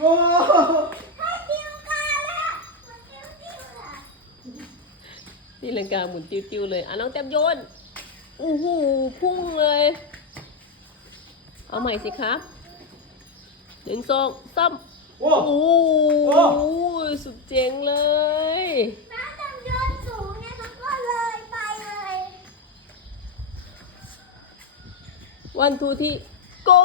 โอ้ ให้ติ้วกาแล้วมันติ้วอ่ะ ตีลังกาหมุนติ้วๆเลยน้องแต้มโยนอู้หูพุ่งเลยเอาใหม่สิครับ1 2 3โอ้ โอ้โหสุดเจ๋งเลย น้ำต้องโยนสูงเนี่ยมันก็เลยไปเลย 1 2 3 go